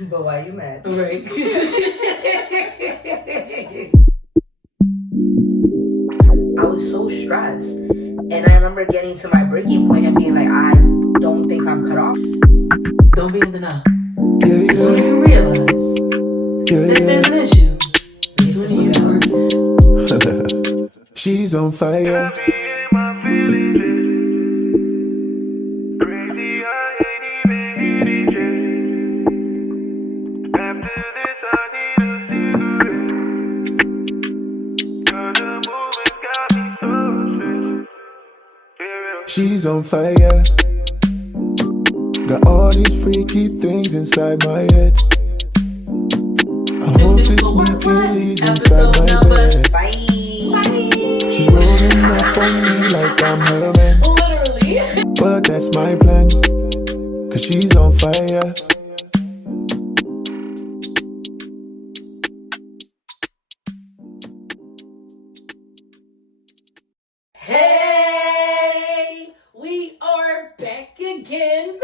But why you mad? Right. I was so stressed. And I remember getting to my breaking point and being like, I don't think I'm cut off. Don't be in denial. As soon as you realize that there's an issue, as soon as you work. She's on fire. She's on fire. Got all these freaky things inside my head. I hope this meeting leads inside my bed. Bye. She's rolling up on me like I'm her man. Literally. But that's my plan, cause she's on fire. Hey, we are back again.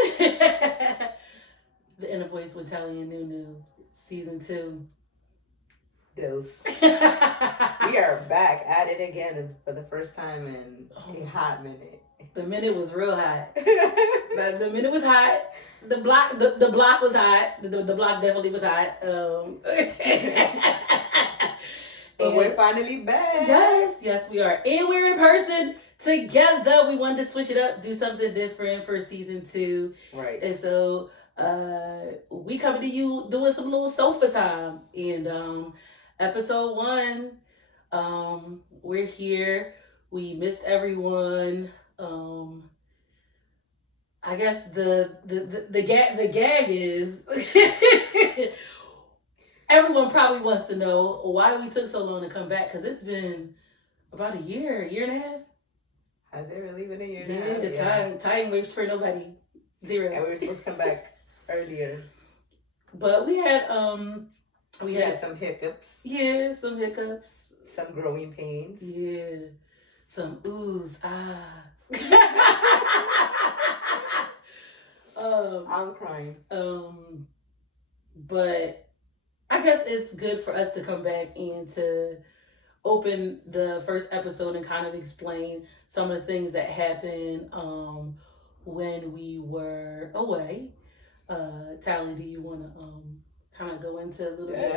The Inner Voice with Tally and Nunu, season 2. Dose. We are back at it again for the first time in a hot minute. The minute was real hot. The minute was hot. The block was hot. The block definitely was hot. But we're finally back. Yes, we are. And we're in person together. We wanted to switch it up, do something different for season 2. Right. And so we coming to you doing some little sofa time. And episode 1, we're here. We missed everyone. I guess the gag is everyone probably wants to know why we took so long to come back, because it's been about a year and a half. Has it really been a year and a half? Yeah, time waits for nobody. 0. And we were supposed to come back earlier. But we had some hiccups. Yeah, some hiccups. Some growing pains. Yeah. Some oohs, ah. I'm crying. But I guess it's good for us to come back and to open the first episode and kind of explain some of the things that happened when we were away. Tally, do you want to kind of go into a little bit?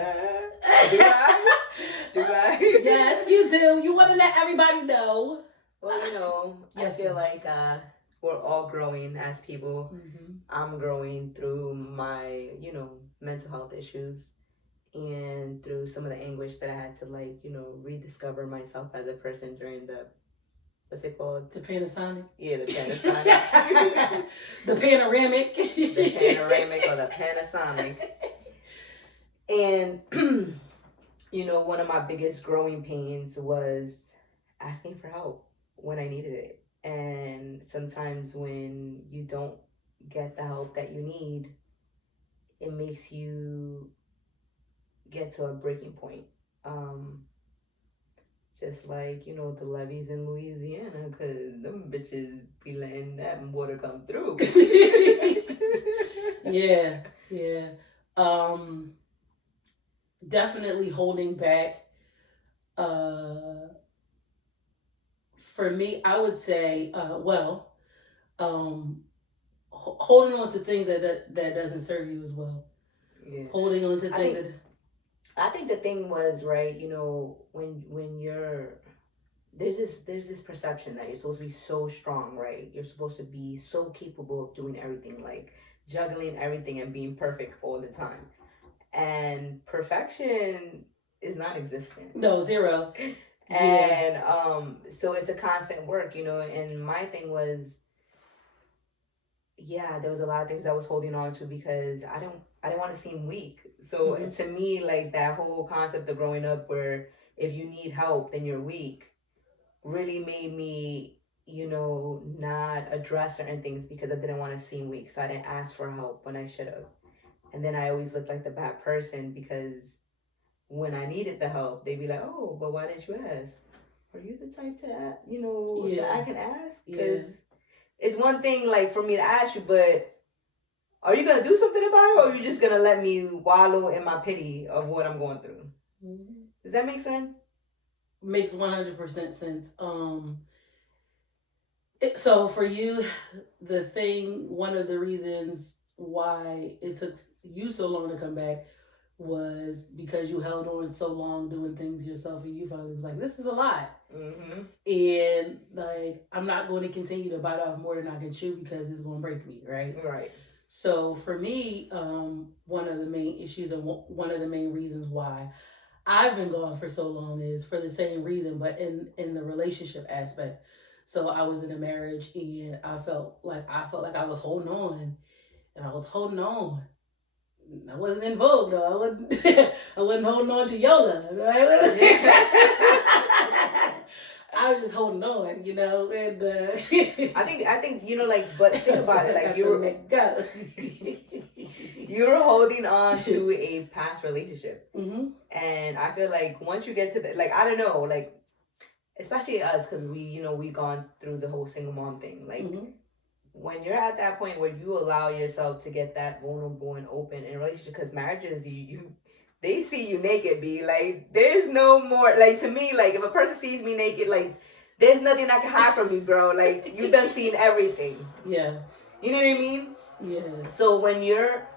Do I? Yes, you do. You want to let everybody know. Well, yes, I feel like we're all growing as people. Mm-hmm. I'm growing through my, mental health issues and through some of the anguish that I had to, rediscover myself as a person during the, what's it called? The Panasonic? Yeah, the Panasonic. The panoramic. The panoramic or the Panasonic. And, one of my biggest growing pains was asking for help when I needed it. And sometimes when you don't get the help that you need, it makes you get to a breaking point. Just like, the levees in Louisiana, because them bitches be letting that water come through. Yeah. Definitely holding back. For me, I would say, holding on to things that doesn't serve you as well. Yeah. Holding on to things I think the thing was, right, when you're there's this perception that you're supposed to be so strong, right? You're supposed to be so capable of doing everything, like juggling everything and being perfect all the time. And perfection is not existent. No, 0. And so it's a constant work, and my thing was, there was a lot of things I was holding on to because I didn't want to seem weak. So to me, like that whole concept of growing up where if you need help then you're weak really made me, not address certain things because I didn't want to seem weak. So I didn't ask for help when I should have. And then I always looked like the bad person because when I needed the help, they'd be like, oh, but why didn't you ask? Are you the type to, that I can ask? Because it's one thing, like, for me to ask you, but are you gonna do something about it, or are you just gonna let me wallow in my pity of what I'm going through? Mm-hmm. Does that make sense? Makes 100% sense. So for you, one of the reasons why it took you so long to come back was because you held on so long doing things yourself, and you finally was like, this is a lot. Mm-hmm. And like, I'm not going to continue to bite off more than I can chew because it's going to break me, right? Right. So for me, one of the main issues and one of the main reasons why I've been gone for so long is for the same reason, but in the relationship aspect. So I was in a marriage, and I felt like I was holding on, and I was holding on. I wasn't in Vogue though. I wasn't holding on to yoga. Right? I was just holding on, and I think like, but think about it, like you were holding on to a past relationship, mm-hmm. And I feel like once you get to the, like, I don't know, like, especially us, because we've gone through the whole single mom thing, like. Mm-hmm. When you're at that point where you allow yourself to get that vulnerable and open in a relationship, because marriages, they see you naked, be like, there's no more, like, to me, like, if a person sees me naked, like, there's nothing I can hide from you, bro. Like, you done seen everything. Yeah. You know what I mean? Yeah. So when you're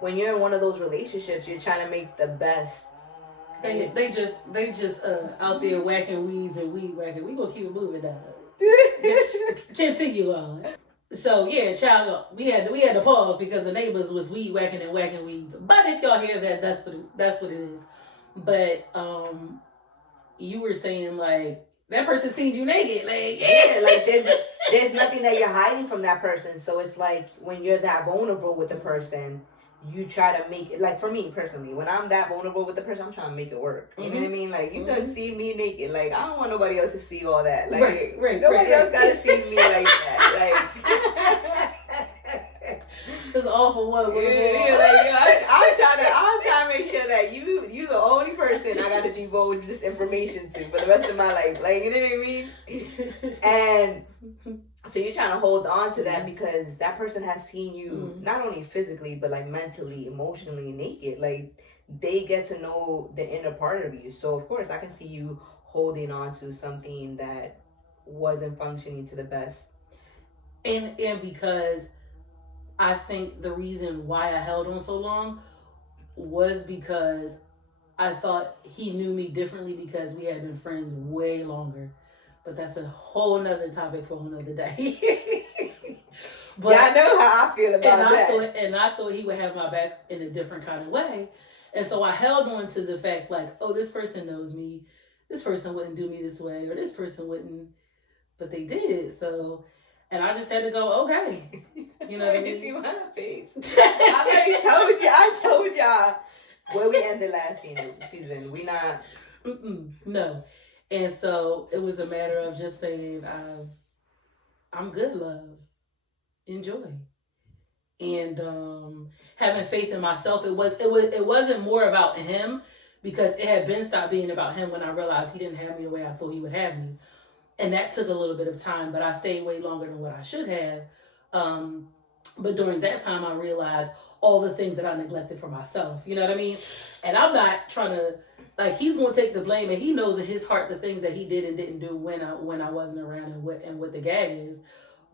in one of those relationships, you're trying to make the best. They just out there whacking weeds and weed whacking. We gonna keep it moving down. Continue on. So yeah, child, we had to pause because the neighbors was weed whacking and whacking weeds. But if y'all hear that, that's what it is. But you were saying like that person seen you naked, like yeah, like there's nothing that you're hiding from that person. So it's like when you're that vulnerable with the person, you try to make it, like, for me personally, when I'm that vulnerable with the person, I'm trying to make it work. You know what I mean? Like, you done see me naked. Like, I don't want nobody else to see all that. Like, nobody else got to see me like that. Like, it's all for one. Yeah, like, I'm trying to make sure that you the only person I got to divulge this information to for the rest of my life. Like, you know what I mean? And so you're trying to hold on to that because that person has seen you not only physically, but like mentally, emotionally naked. Like, they get to know the inner part of you. So of course I can see you holding on to something that wasn't functioning to the best. And because I think the reason why I held on so long was because I thought he knew me differently because we had been friends way longer. But that's a whole nother topic for a whole nother day. But yeah, I know how I feel about that. I thought he would have my back in a different kind of way. And so I held on to the fact like, oh, this person knows me. This person wouldn't do me this way, or this person wouldn't. But they did. So, and I just had to go, okay. You know what I mean? You see my face. I told y'all where we ended last season. We not. No. And so it was a matter of just saying, I'm good, love. Enjoy. And having faith in myself. It wasn't more about him because it had been stopped being about him when I realized he didn't have me the way I thought he would have me. And that took a little bit of time, but I stayed way longer than what I should have. But during that time, I realized all the things that I neglected for myself. You know what I mean? And I'm not trying to, like, he's going to take the blame, and he knows in his heart the things that he did and didn't do when I wasn't around and what the gag is.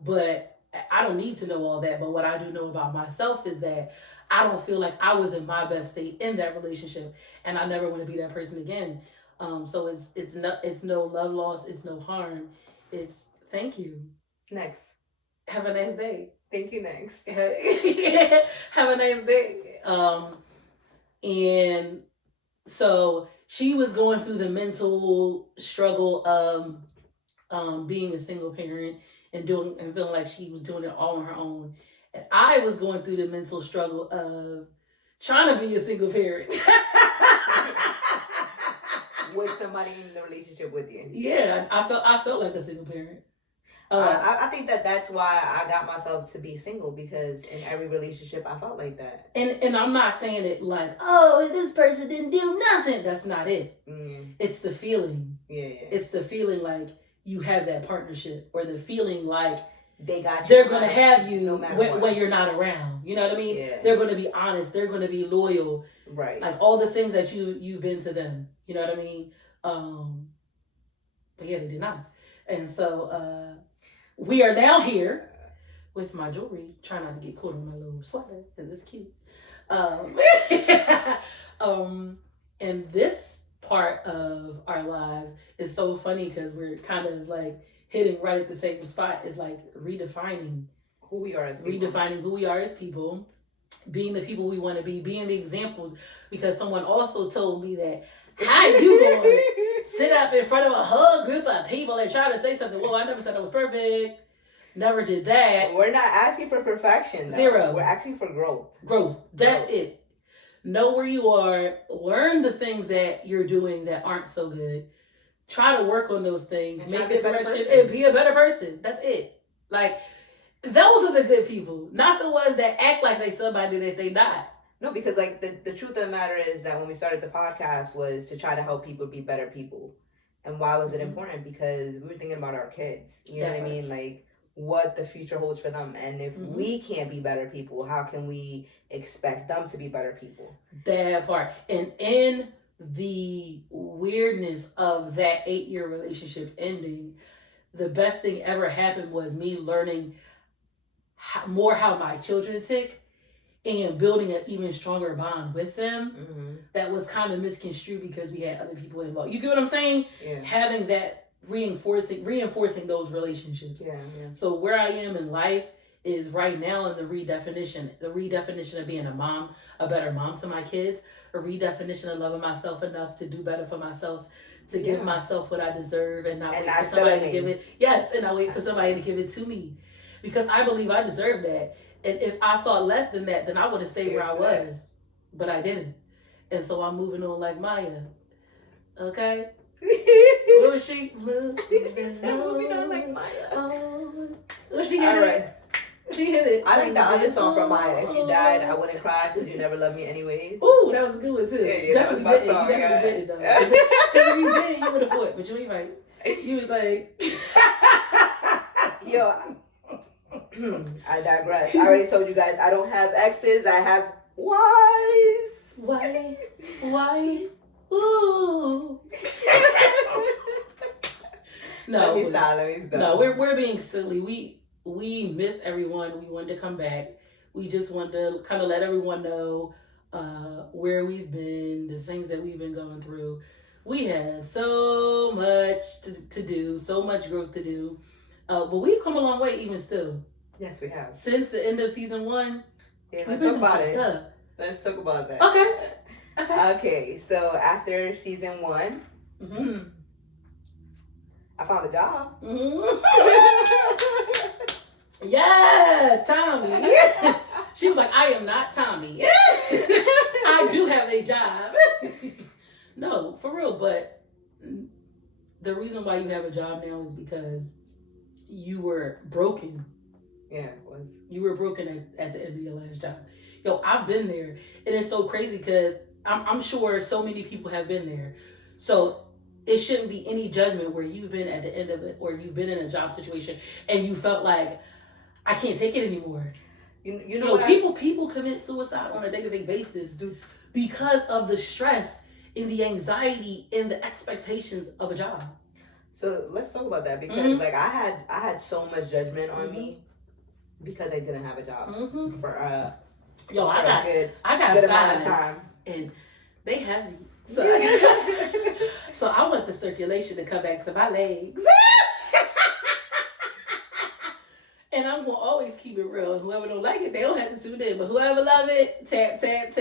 But I don't need to know all that. But what I do know about myself is that I don't feel like I was in my best state in that relationship, and I never want to be that person again. So it's no love loss, it's no harm. It's thank you. Next. Have a nice day. Thank you. Next. Have a nice day. And so she was going through the mental struggle of being a single parent and feeling like she was doing it all on her own. And I was going through the mental struggle of trying to be a single parent. With somebody in the relationship with you. Yeah, I felt like a single parent. I think that's why I got myself to be single, because in every relationship I felt like that. And I'm not saying it like, oh, this person didn't do nothing. That's not it. It's the feeling. Yeah. It's the feeling like you have that partnership, or the feeling like they got you. They're gonna have you no when you're not around. You know what I mean? Yeah. They're gonna be honest. They're gonna be loyal. Right. Like all the things that you've been to them. You know what I mean? But yeah, they did not. And so we are now here with my jewelry, trying not to get caught on my little sweater because it's cute. And this part of our lives is so funny because we're kind of like hitting right at the same spot. Is like redefining who we are as people. Redefining who we are as people, being the people we want to be, being the examples. Because someone also told me that, how you going to sit up in front of a whole group of people and try to say something? Well, I never said I was perfect. Never did that. We're not asking for perfection. Though. Zero. We're asking for growth. Growth. That's it. Know where you are. Learn the things that you're doing that aren't so good. Try to work on those things. And make the corrections and be a better person. That's it. Like, those are the good people. Not the ones that act like they somebody that they not. No, because like the truth of the matter is that when we started the podcast was to try to help people be better people. And why was it important? Because we were thinking about our kids. You know what I mean? Like, what the future holds for them. And if we can't be better people, how can we expect them to be better people? That part. And in the weirdness of that 8-year relationship ending, the best thing ever happened was me learning how my children tick and building an even stronger bond with them. That was kind of misconstrued because we had other people involved. You get what I'm saying? Yeah. Having that reinforcing those relationships. Yeah. So where I am in life is right now in the redefinition of being a mom, a better mom to my kids, a redefinition of loving myself enough to do better for myself, to give myself what I deserve and not wait for somebody to give it. Yes, and I wait for somebody to give it to me. Because I believe I deserve that. And if I thought less than that, then I would have stayed where I was. But I didn't. And so I'm moving on like Maya. Okay? What was she? Moving on like Maya. Well, she hit it. She hit it. I like the other song from Maya. If you died, I wouldn't cry because you never loved me anyways. Ooh, that was a good one too. Yeah, that was my song. You definitely did it though. Because if you did, you would have fought. But you ain't right. You was like, yo, I digress. I already told you guys I don't have exes. I have wives. Why? Ooh. No. Let me stop. No, we're being silly. We missed everyone. We wanted to come back. We just wanted to kind of let everyone know where we've been, the things that we've been going through. We have so much to do, so much growth to do. But we've come a long way even still. Yes, we have. Since the end of season 1, yeah, we've been doing some stuff. Let's talk about that. Okay. So after season 1, I found a job. Yes, Tommy. She was like, I am not Tommy. I do have a job. No, for real. But the reason why you have a job now is because you were broken. Yeah, it was. You were broken at the end of your last job. Yo, I've been there. And it's so crazy because I'm sure so many people have been there. So it shouldn't be any judgment where you've been at the end of it or you've been in a job situation and you felt like, I can't take it anymore. You know what people commit suicide on a day-to-day basis because of the stress and the anxiety and the expectations of a job. So let's talk about that because like I had so much judgment on me because I didn't have a job for I got good amount of time and they heavy. So so I want the circulation to come back to my legs. And I'm gonna always keep it real. Whoever don't like it, they don't have to tune in. But whoever love it, tap it.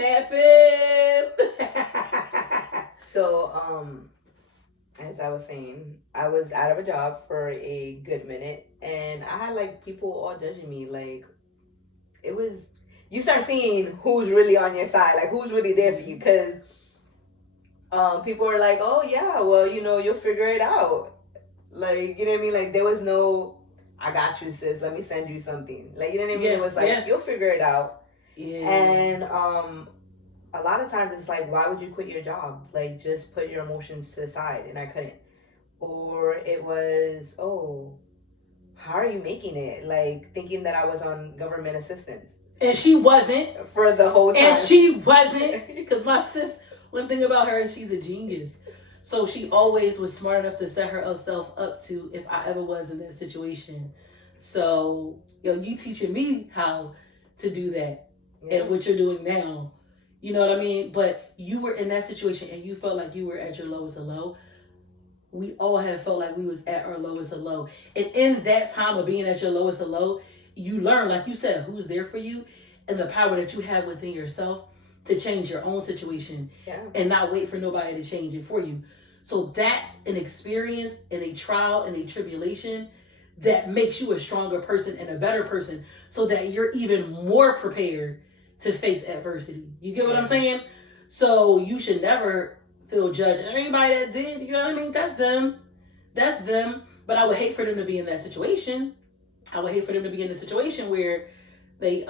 So as I was saying, I was out of a job for a good minute, and I had like people all judging me. Like it was, you start seeing who's really on your side, like who's really there for you, because people were like, oh yeah, well you'll figure it out. Like you know what I mean? Like there was no, I got you, sis. Let me send you something. Like, you know what I mean? It was like, you'll figure it out. Yeah. And a lot of times it's like, why would you quit your job? Like, just put your emotions to the side. And I couldn't. Or it was, oh, how are you making it? Like, thinking that I was on government assistance. And she wasn't. For the whole time. And she wasn't. Because my sis, one thing about her is she's a genius. So she always was smart enough to set herself up to if I ever was in that situation. So, you teaching me how to do that. Yeah. And what you're doing now. You know what I mean? But you were in that situation and you felt like you were at your lowest of low. We all have felt like we was at our lowest of low. And in that time of being at your lowest of low, you learn, like you said, who's there for you and the power that you have within yourself to change your own situation and not wait for nobody to change it for you. So that's an experience and a trial and a tribulation that makes you a stronger person and a better person so that you're even more prepared to face adversity. You get what I'm saying? So you should never feel judged. Anybody that did, you know what I mean? That's them. That's them. But I would hate for them to be in that situation. I would hate for them to be in a situation where they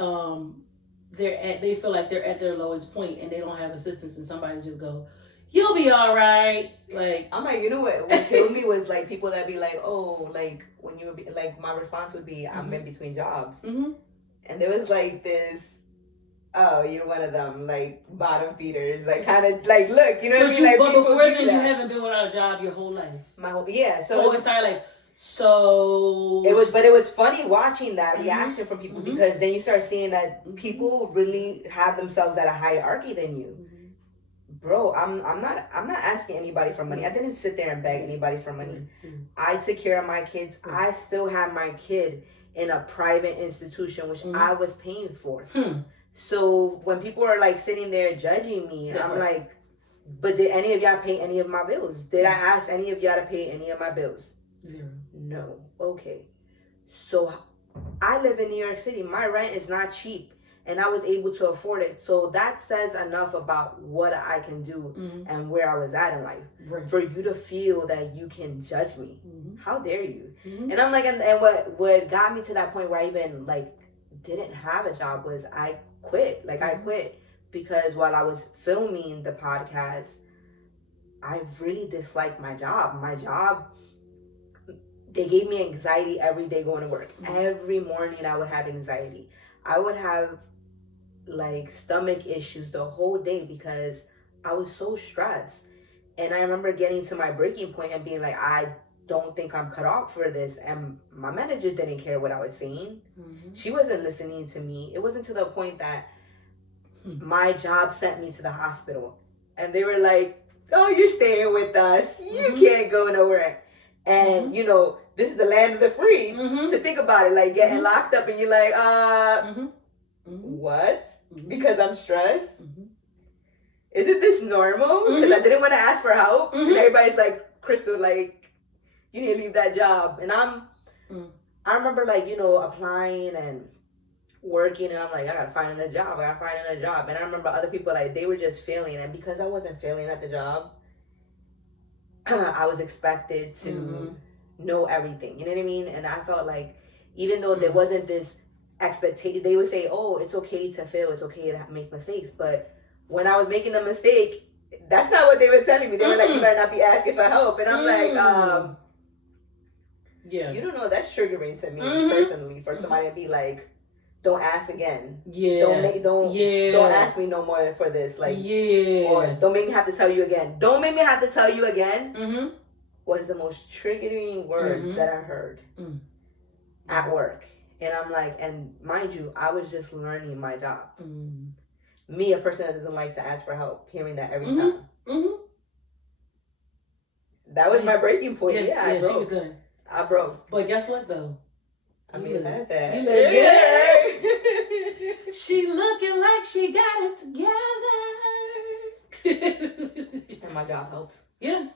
they feel like they're at their lowest point and they don't have assistance and somebody just go, you'll be all right. Like, I'm like, you know what killed me was like people that be like, oh, like when you would be like, my response would be, I'm in between jobs. And there was like this, oh, you're one of them, like bottom feeders, like kind of like, look, you know what I mean? Like, but before then, you haven't been without a job your whole life. My whole, so whole entire life. So it was funny watching that reaction from people because then you start seeing that people really have themselves at a hierarchy than you. Bro, I'm not asking anybody for money. I didn't sit there and beg anybody for money. I took care of my kids. I still have my kid in a private institution which I was paying for. So when people are like sitting there judging me, I'm like, but did any of y'all pay any of my bills? Did I ask any of y'all to pay any of my bills? Zero. No. Okay. So I live in New York City. My rent is not cheap and I was able to afford it. So that says enough about what I can do and where I was at in life. Right. For you to feel that you can judge me. How dare you? And I'm like, and what got me to that point where I even like didn't have a job was I quit. Like I quit because while I was filming the podcast, I really disliked my job. My job, they gave me anxiety every day going to work. Every morning I would have anxiety. I would have like stomach issues the whole day because I was so stressed. And I remember getting to my breaking point and being like, I don't think I'm cut out for this. And my manager didn't care what I was saying. She wasn't listening to me. It wasn't to the point that my job sent me to the hospital. And they were like, oh, you're staying with us. You can't go nowhere. And, you know, this is the land of the free. To think about it, like getting locked up and you're like, what? Because I'm stressed? Isn't this normal? Because I didn't want to ask for help. And everybody's like, Crystal, like, you need to leave that job. And I remember like, you know, applying and working and I'm like, I gotta find another job. And I remember other people like, they were just failing. And because I wasn't failing at the job, I was expected to know everything. You know what I mean? And I felt like, even though there wasn't this expectation, they would say, oh, it's okay to fail. It's okay to make mistakes. But when I was making the mistake, that's not what they were telling me. They were like, you better not be asking for help. And I'm like, you don't know, that's triggering to me personally for somebody to be like, don't ask again. Don't ask me no more for this. Like, or don't make me have to tell you again. Don't make me have to tell you again. Was the most triggering words that I heard at work. And I'm like, and mind you, I was just learning my job. Me, a person that doesn't like to ask for help, hearing that every time. That was my breaking point. I broke. She was good. I broke. But guess what though? I mean, that's that. You look good. She looking like she got it together. And my job helps. Yeah.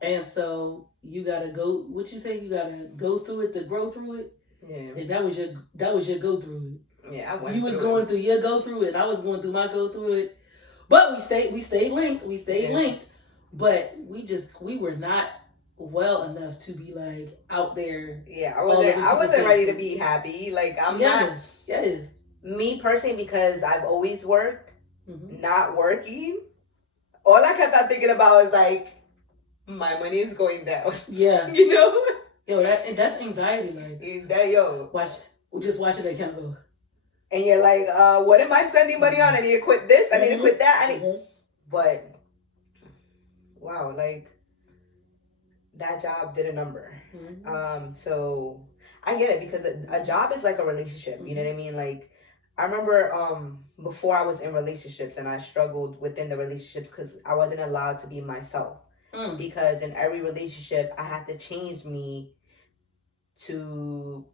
And so you gotta go. What you say? You gotta go through it to grow through it. Yeah. And that was your go through it. Yeah, I went. You was going through your go through it. And I was going through my go through it. But we stayed linked. linked. But we were not well enough to be like out there. Yeah, I wasn't ready to be happy. Like I'm not. Yes. Me personally, because I've always worked, not working. All I kept on thinking about was like, my money is going down. Yeah. You know. Yo, that's anxiety. Like just watch it accountable. And you're like, what am I spending money on? I need to quit this. I need to quit that. But wow, like that job did a number. So I get it, because a job is like a relationship. You know what I mean? Like I remember before I was in relationships, and I struggled within the relationships because I wasn't allowed to be myself. Because in every relationship, I had to change me to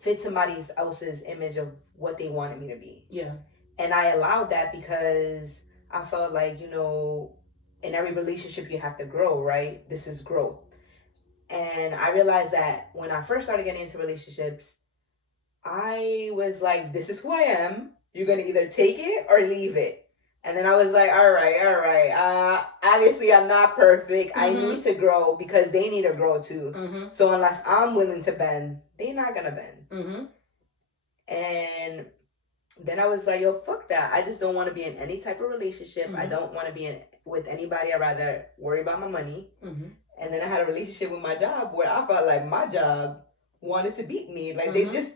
fit somebody else's image of what they wanted me to be. Yeah. And I allowed that because I felt like, you know, in every relationship you have to grow, right? This is growth. And I realized that when I first started getting into relationships, I was like, this is who I am. You're going to either take it or leave it. And then I was like, all right. Obviously, I'm not perfect. I need to grow because they need to grow too. So unless I'm willing to bend, they're not going to bend. And then I was like, yo, fuck that. I just don't want to be in any type of relationship. I don't want to be with anybody. I'd rather worry about my money. And then I had a relationship with my job where I felt like my job wanted to beat me. Like they just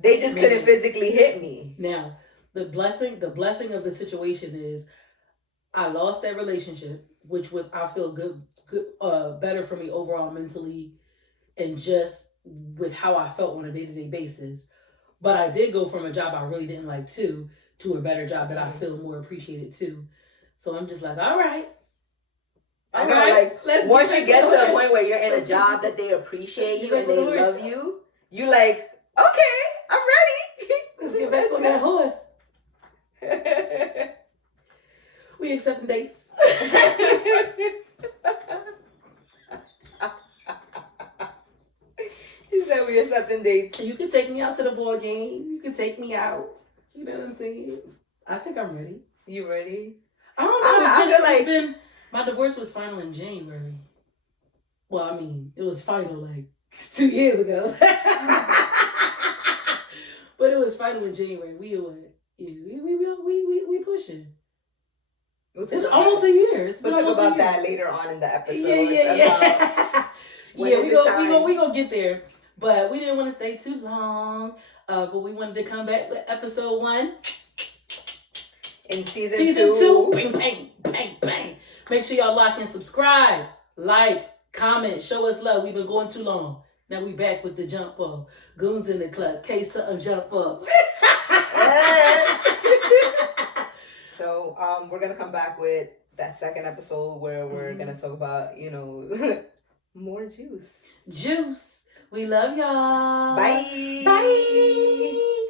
couldn't physically hit me. Now, the blessing of the situation is I lost that relationship, which was, I feel good, better for me overall mentally and just with how I felt on a day-to-day basis. But I did go from a job I really didn't like to a better job that I feel more appreciated too. So I'm just like, all right. I know, like, once you get to the point where you're in a job that they appreciate you and they love you, you like, okay, I'm ready. Let's get back on that horse. We accepting dates. She said we accepting dates. You can take me out to the board game. You can take me out. You know what I'm saying? I think I'm ready. You ready? I don't know. I feel like my divorce was final in January. Well, I mean, it was final like 2 years ago. But it was final in January. We pushing. It's almost a year. We'll talk about that later on in the episode. Yeah. We gonna get there. But we didn't want to stay too long. But we wanted to come back with episode 1. In season 2. Bang, bang, bang, bang. Make sure y'all like and subscribe. Like, comment, show us love. We've been going too long. Now we back with the jump up. Goons in the club. K something jump up. So we're gonna come back with that second episode where we're gonna talk about, you know, more juice. We love y'all. Bye. Bye.